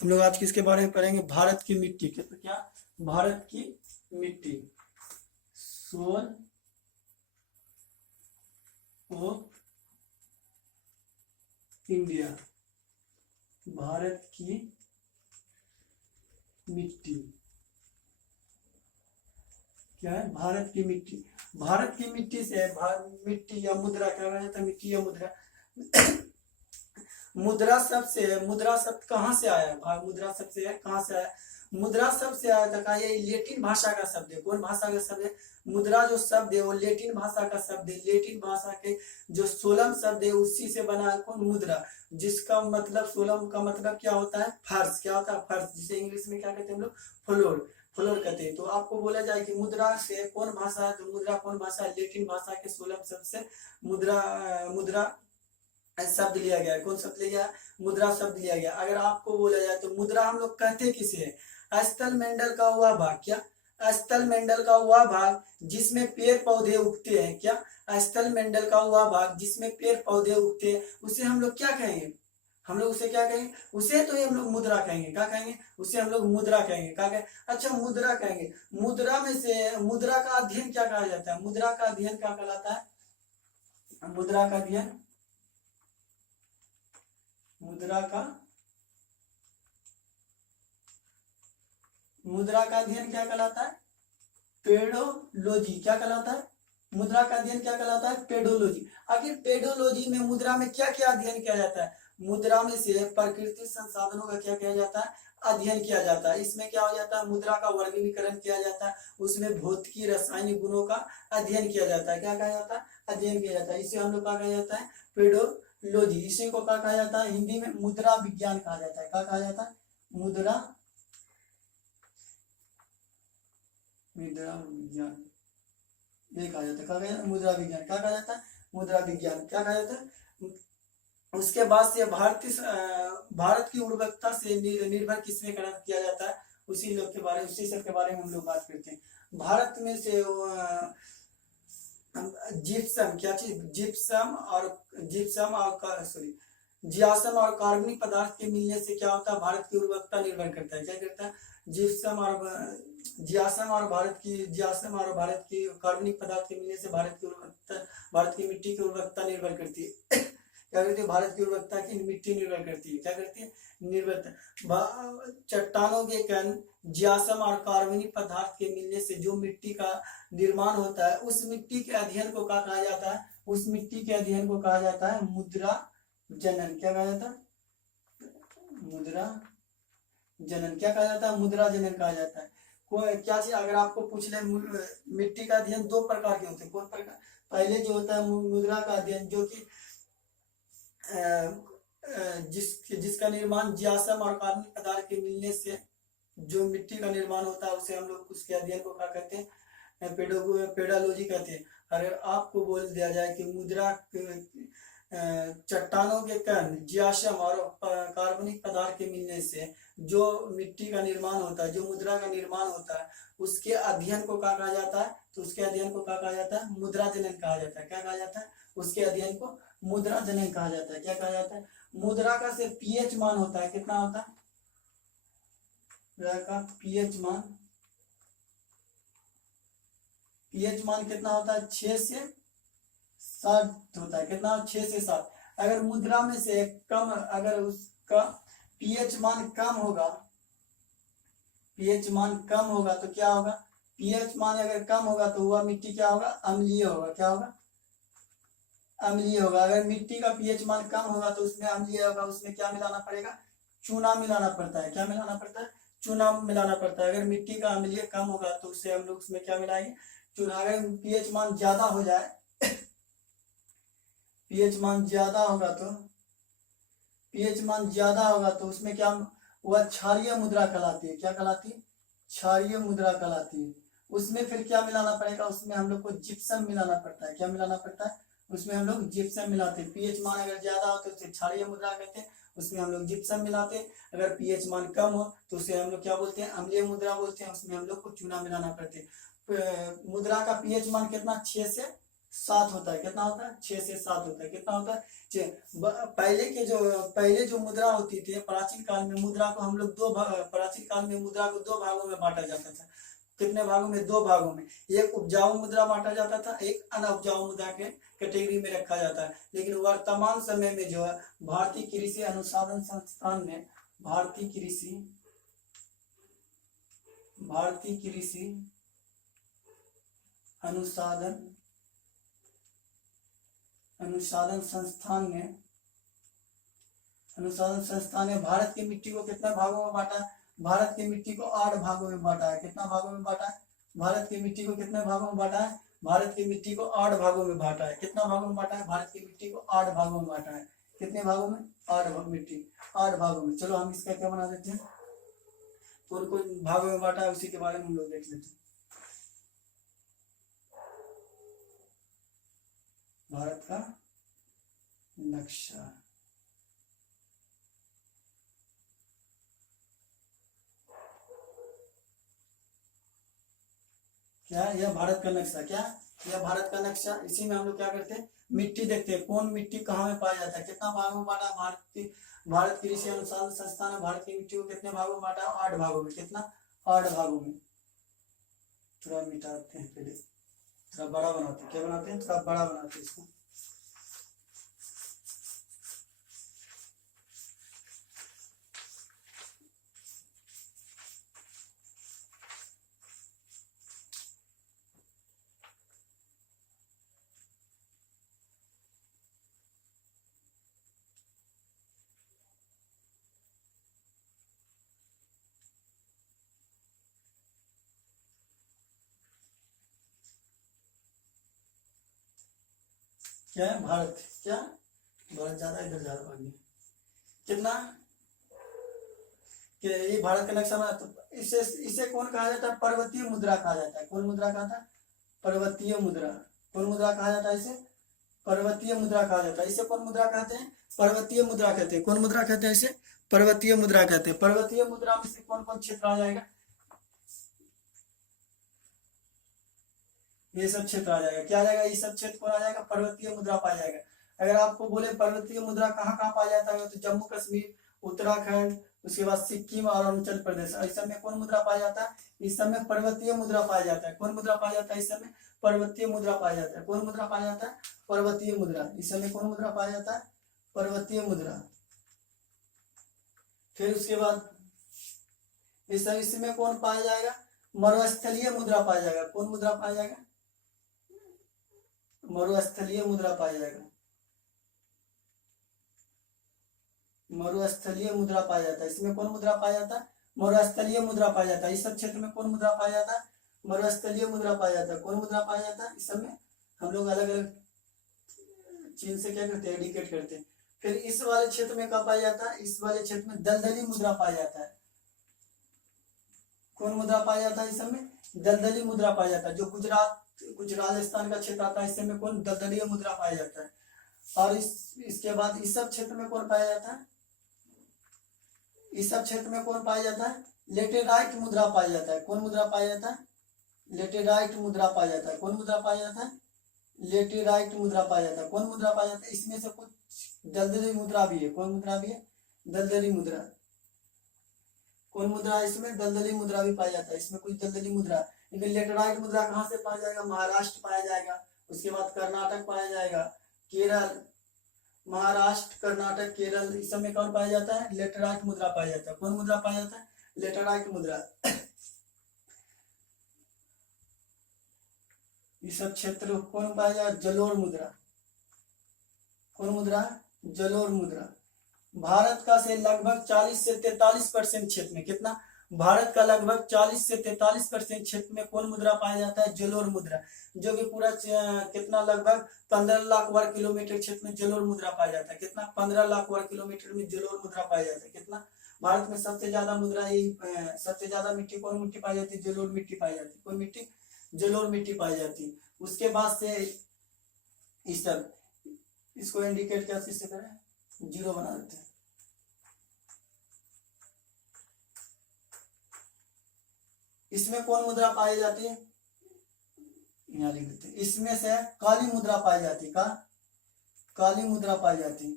हम लोग आज किसके बारे में पढ़ेंगे? भारत की मिट्टी के। तो क्या? भारत की मिट्टी, सोल ऑफ इंडिया। भारत की मिट्टी क्या है? भारत की मिट्टी। भारत की मिट्टी से मिट्टी या मुद्रा क्या कहा जाता है? मिट्टी या मुद्रा। मुद्रा शब्द कहाँ से आया? मुद्रा शब्द से कहाँ से आया? मुद्रा शब्द से आया था। ये लेटिन भाषा का शब्द है। कौन भाषा का शब्द है? मुद्रा जो शब्द है वो लेटिन भाषा का शब्द है। लेटिन भाषा के जो सोलम शब्द है उसी से बना है कौन? मुद्रा, जिसका मतलब सोलम का मतलब क्या होता है? फर्श। क्या होता है? फर्श, जिसे इंग्लिश में क्या कहते हैं हम लोग? फ्लोर। फ्लोर कहते हैं। तो आपको बोला जाए कि मुद्रा से कौन भाषा है? तो मुद्रा कौन भाषा है? लेटिन भाषा के सोलम शब्द से मुद्रा शब्द लिया गया है। कौन शब्द लिया गया? मुद्रा शब्द लिया गया। अगर आपको बोला जाए तो मुद्रा हम लोग कहते किसे है? स्थल मंडल का वह भाग। क्या? स्थल मंडल का वह भाग जिसमें पेड़ पौधे उगते हैं। क्या? स्थल मंडल का वह भाग जिसमें पेड़ पौधे उगते हैं उसे हम लोग क्या कहेंगे? हम लोग उसे क्या कहेंगे? उसे तो हम लोग मुद्रा कहेंगे। क्या कहेंगे? उसे हम लोग मुद्रा कहेंगे। क्या कहेंगे? अच्छा, मुद्रा कहेंगे। मुद्रा में से मुद्रा का अध्ययन क्या कहा जाता है? मुद्रा का अध्ययन क्या कहलाता है? मुद्रा का अध्ययन, मुद्रा का अध्ययन क्या कहलाता है? पेडोलॉजी। क्या कहलाता है? मुद्रा का अध्ययन क्या कहलाता है? पेडोलॉजी। आखिर पेडोलॉजी में मुद्रा में क्या क्या अध्ययन किया जाता है? मुद्रा में से प्राकृतिक संसाधनों का क्या किया जाता है? अध्ययन किया जाता है। इसमें क्या हो जाता है? मुद्रा का वर्गीकरण किया जाता है। उसमें भौतिकी रासायनिक गुणों का अध्ययन किया जाता है। क्या कहा जाता है? अध्ययन किया जाता है। इसे हम लोग क्या कहा जाता है? पेडोलॉजी। इसी को क्या कहा जाता है? हिंदी में मुद्रा विज्ञान कहा जाता है। क्या कहा जाता है? मुद्रा विज्ञान, ये कहा जाता है। क्या कहा जाता है? मुद्रा विज्ञान। क्या कहा जाता है? मुद्रा विज्ञान। क्या कहा जाता है? उसके बाद से भारत की उर्वरकता से निर्भर किसमें किया जाता है? उसी लोग के बारे, उसी सब के बारे में हम लोग बात करते हैं। भारत में से जिप्सम, क्या चीज? जिप्सम और सॉरी जियासम और कार्बनिक पदार्थ के मिलने से क्या होता है? भारत की उर्वरकता निर्भर करता है। क्या करता है? जिप्सम और जियासम और भारत की कार्बनिक पदार्थ के मिलने से भारत की मिट्टी की उर्वरकता निर्भर करती है। क्या करती है? भारत की उर्वरकता की मिट्टी निर्भर करती है। क्या करती है? निर्भर। चट्टानों के कण जियासम और कार्बनिक पदार्थ के मिलने से जो मिट्टी का निर्माण होता है उस मिट्टी के अध्ययन को क्या कहा जाता है? उस मिट्टी के अध्ययन को कहा जाता है मुद्रा जनन। क्या कहा जाता है? मुद्रा जनन। क्या कहा जाता है? मुद्रा जनन कहा जाता है। कोई क्या चीज अगर आपको पूछ ले, मिट्टी का अध्ययन दो प्रकार के होते हैं। कौन प्रकार? पहले जो होता है मुद्रा का अध्ययन, जो कि जिसका निर्माण जियासम और कार्बनिक पदार्थ के मिलने से जो मिट्टी का निर्माण होता है उसे हम लोग उसके अध्ययन को क्या कहते हैं? पेडोलॉजी कहते हैं। अगर आपको बोल दिया जाए कि मुद्रा चट्टानों के कण जियासम और कार्बनिक पदार्थ के मिलने से जो मिट्टी का निर्माण होता है, जो मुद्रा का निर्माण होता है, उसके अध्ययन को क्या कहा जाता है? तो उसके अध्ययन को क्या कहा जाता है? मुद्रा जनन कहा जाता है। क्या कहा जाता है? उसके अध्ययन को मुद्रा जनन कहा जाता है। क्या कहा जाता है? मुद्रा का से पीएच मान होता है। कितना होता है? मुद्रा का पीएच मान कितना होता है? 6 से 7 होता है। कितना? 6 से 7। अगर मुद्रा में से कम, अगर उसका पीएच मान कम होगा, पीएच मान कम होगा तो क्या होगा? पीएच मान अगर कम होगा तो वह मिट्टी क्या होगा? अम्लीय होगा। क्या होगा? अम्लीय होगा। अगर मिट्टी का पीएच मान कम होगा तो उसमें अम्लीय होगा। उसमें क्या मिलाना पड़ेगा? चूना मिलाना पड़ता है। क्या मिलाना पड़ता है? चूना मिलाना पड़ता है। अगर मिट्टी का अम्लीय कम होगा तो उससे हम लोग उसमें क्या मिलाएंगे? चूना। अगर पीएच मान ज्यादा हो जाए, पीएच मान ज्यादा होगा तो उसमें क्या, वह क्षारीय मुद्रा कहलाती है। क्या कहलाती है? क्षारीय मुद्रा कहलाती है। उसमें फिर क्या मिलाना पड़ेगा? उसमें हम लोग को जिप्सम मिलाना पड़ता है। क्या मिलाना पड़ता है? उसमें हम लोग जिप्सम मिलाते हैं। पीएच मान अगर ज्यादा हो तो उसे क्षारीय मुद्रा कहते हैं, उसमें हम लोग जिप्सम मिलाते हैं। अगर पीएच मान कम हो तो उसे हम लोग क्या बोलते हैं? अम्लीय मुद्रा बोलते हैं। उसमें हम लोग को चूना मिलाना पड़ते हैं। मुद्रा का पीएच मान कितना? 6 से 7 होता है। कितना होता है? 6 से 7 होता है। कितना होता है? 6। पहले जो मुद्रा होती थी प्राचीन काल में, मुद्रा को हम लोग प्राचीन काल में मुद्रा को 2 भागों में बांटा जाता था। कितने भागों में? 2 भागों में। एक उपजाऊ मुद्रा बांटा जाता था, एक अनउपजाऊ मुद्रा के कैटेगरी में रखा जाता है। लेकिन वर्तमान समय में जो है भारतीय कृषि अनुसंधान संस्थान ने भारतीय कृषि अनुसंधान संस्थान ने भारत की मिट्टी को कितने भागों में बांटा? भारत की मिट्टी को 8 भागों में बांटा है। कितना भागों में बांटा है? भारत की मिट्टी को कितने भागों में बांटा है? भारत की मिट्टी को 8 भागों में बांटा है। कितना भागों में बांटा है? भारत की मिट्टी को 8 भागों में बांटा है। कितने भागों में? 8 भागों में। चलो हम इसका क्या बना देते हैं, कौन कौन भागों में बांटा है उसी के बारे में हम लोग देख लेते हैं। भारत का नक्शा। क्या यह भारत का नक्शा? क्या यह भारत का नक्शा? इसी में हम लोग क्या करते हैं, मिट्टी देखते हैं, कौन मिट्टी कहाँ में पाया जाता है। कितना भागों में बांटा? भारत कृषि अनुसंधान संस्थान ने भारत की मिट्टी को कितने भागों में बांटा? 8 भागों में। कितना? 8 भागों में। थोड़ा मिटाते हैं, पहले थोड़ा बड़ा बनाते हैं। क्या बनाते हैं? थोड़ा बड़ा बनाते हैं इसको। क्या है? भारत। क्या? भारत ज्यादा इधर ज्यादा भाग गया। कितना? कि ये भारत का नक्शा बना, तो इसे इसे कौन कहा जाता है? पर्वतीय मुद्रा कहा जाता है। कौन मुद्रा कहा था? पर्वतीय मुद्रा। कौन मुद्रा कहा जाता है इसे? पर्वतीय मुद्रा कहा जाता है। इसे कौन मुद्रा कहते हैं? पर्वतीय मुद्रा कहते हैं। कौन मुद्रा कहते हैं इसे? पर्वतीय मुद्रा कहते हैं। पर्वतीय मुद्रा में से कौन कौन क्षेत्र आ जाएगा? ये सब क्षेत्र आ जाएगा। क्या आ जाएगा? ये सब क्षेत्र कौन आ जाएगा? पर्वतीय मुद्रा पाया जाएगा। अगर आपको बोले पर्वतीय मुद्रा कहाँ कहाँ पाया जाता है, तो जम्मू कश्मीर, उत्तराखंड, उसके बाद सिक्किम और अरुणाचल प्रदेश, इस सब में कौन मुद्रा पाया जाता है? इस सब में पर्वतीय मुद्रा पाया जाता है। कौन मुद्रा पाया जाता है? इस सब में पर्वतीय मुद्रा पाया जाता है। कौन मुद्रा पाया जाता है? पर्वतीय मुद्रा। इस सब में कौन मुद्रा पाया जाता है? पर्वतीय मुद्रा। फिर उसके बाद इसमें कौन पाया जाएगा? मरुस्थलीय मुद्रा पाया जाएगा। कौन मुद्रा पाया जाएगा? मरुस्थलीय मुद्रा पाया जाएगा। मरुस्थलीय मुद्रा पाया जाता है। इसमें कौन मुद्रा पाया जाता है? मरुस्थलीय मुद्रा पाया जाता है। इस सब क्षेत्र में कौन मुद्रा पाया जाता है? मरुस्थलीय मुद्रा पाया जाता है। कौन मुद्रा पाया जाता है? इस सब में हम लोग अलग अलग चिन्ह से क्या करते हैं? इंडिकेट करते हैं। फिर इस वाले क्षेत्र में क्या पाया जाता है? इस वाले क्षेत्र में दलदली मुद्रा पाया जाता है। कौन मुद्रा पाया जाता है? इस सब में दलदली मुद्रा पाया जाता है। जो कुछ राजस्थान का क्षेत्र आता है, इस में कौन? दलदली मुद्रा पाया जाता है। और इसके बाद इस सब क्षेत्र में कौन पाया जाता है? इस सब क्षेत्र में कौन पाया जाता है? लेटेराइट मुद्रा पाया जाता है। कौन मुद्रा पाया जाता है? लेटेराइट मुद्रा पाया जाता है। कौन मुद्रा पाया जाता है? लेटेराइट मुद्रा पाया जाता है। कौन मुद्रा पाया जाता है? इसमें से कुछ दलदली मुद्रा भी है। कौन मुद्रा भी है? दलदली मुद्रा। कौन मुद्रा है? इसमें दलदली मुद्रा भी पाया जाता है। इसमें कुछ दलदली मुद्रा। लेकिन लेटेराइट मुद्रा कहाँ से पाया जाएगा? महाराष्ट्र पाया जाएगा, उसके बाद कर्नाटक पाया जाएगा, केरल, महाराष्ट्र, कर्नाटक, केरल, इस सब में कौन पाया जाता है? लेटेराइट मुद्रा पाया जाता है। कौन मुद्रा पाया जाता है? लेटेराइट मुद्रा। इस सब क्षेत्र कौन पाया जाएगा? जलोढ़ मुद्रा। कौन मुद्रा? जलोढ़ मुद्रा। भारत का से लगभग 40 से 43% क्षेत्र में, कितना? भारत का लगभग 40 से 43% क्षेत्र में कौन मुद्रा पाया जाता है? जलोढ़ मुद्रा। जो कि पूरा कितना, लगभग 15 लाख वर्ग किलोमीटर क्षेत्र में जलोढ़ मुद्रा पाया जाता है। कितना? 15 लाख वर्ग किलोमीटर में जलोढ़ मुद्रा पाया जाता है। कितना? भारत में सबसे ज्यादा मुद्रा यही, सबसे ज्यादा मिट्टी कौन मिट्टी पाई जाती है? जलोढ़ मिट्टी पाई जाती है। कौन मिट्टी? जलोढ़ मिट्टी पाई जाती है। उसके बाद से इस सब, इसको इंडिकेट क्या चीज से करें? 0 बना देते हैं। इसमें कौन मुद्रा पाई जाती है? यहाँ लिख देते हैं। इसमें से काली मुद्रा पाई जाती, का काली मुद्रा पाई जाती।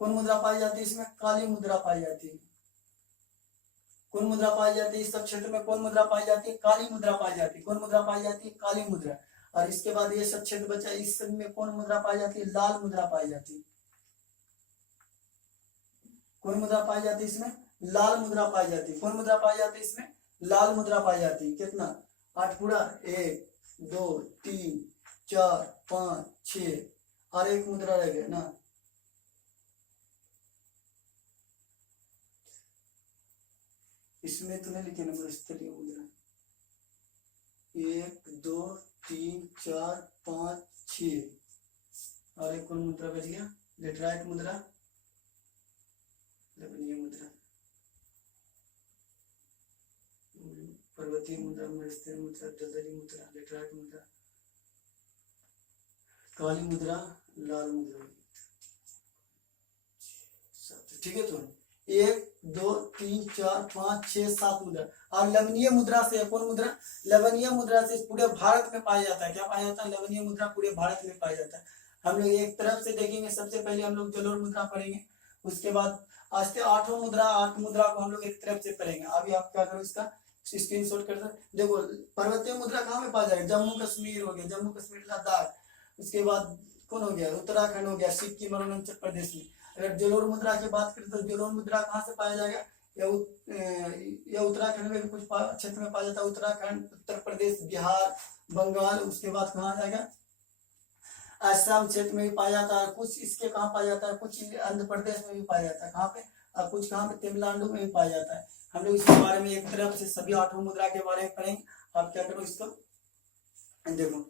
कौन मुद्रा पाई जाती है इसमें? काली मुद्रा पाई जाती है। कौन मुद्रा पाई जाती है? इस सब क्षेत्र में कौन मुद्रा पाई जाती है? काली मुद्रा पाई जाती है। कौन मुद्रा पाई जाती है? काली मुद्रा। और इसके बाद ये सब क्षेत्र बचा, इस सब में कौन मुद्रा पाई जाती है? लाल मुद्रा पाई जाती है। कौन मुद्रा पाई जाती है इसमें? लाल मुद्रा पाई जाती है। कौन मुद्रा पाई जाती है इसमें? लाल मुद्रा पाई जाती है। कितना? 8 पूरा, 1 2 3 4 5 6 और एक मुद्रा रह गया ना। इसमें तूने लिखे ना स्थलीय मुद्रा, 1 2 3 4 5 6 और एक कौन मुद्रा बच गया? लेटराइट मुद्रा, लवणीय मुद्रा, पर्वतीय मुद्रा, मृस्थिर मुद्रा, दलदली मुद्रा, लेटराइट मुद्रा, काली मुद्रा, लाल मुद्रा। ठीक है, तो 1 2 3 4 5 6 7 मुद्रा। और लवणीय मुद्रा से कौन मुद्रा? लवणीय मुद्रा से पूरे भारत में पाया जाता है। क्या पाया जाता है? लवणीय मुद्रा पूरे भारत में पाया जाता है। हम लोग एक तरफ से देखेंगे, सबसे पहले हम लोग जलोढ़ मुद्रा पढ़ेंगे, उसके बाद आज से 8 मुद्रा, 8 मुद्रा को हम लोग एक तरफ से पढ़ेंगे। अभी आप क्या करो, इसका स्क्रीनशॉट कर दो। देखो, पर्वतीय मुद्रा कहाँ में पाया जाएगा? जम्मू कश्मीर हो गया, जम्मू कश्मीर लद्दाख, उसके बाद कौन हो गया? उत्तराखंड हो गया, सिक्किम, अरुणाचल प्रदेश में। अगर जलोढ़ मुद्रा की बात करें तो जलोढ़ मुद्रा कहाँ से पाया जाएगा? या उत्तराखंड में भी कुछ क्षेत्र में पाया जाता है। उत्तराखंड, उत्तर प्रदेश, बिहार, बंगाल, उसके बाद कहाँ आ जाएगा? असम क्षेत्र में भी पाया जाता है। कुछ इसके कहाँ पाया जाता है? कुछ आंध्र प्रदेश में भी पाया जाता है। कहाँ पे? और कुछ कहाँ पे? तमिलनाडु में भी पाया जाता है। हम लोग इसके बारे में एक तरफ से सभी 8 मुद्रा के बारे में पढ़ेंगे। आप क्या करो, इसको देखो।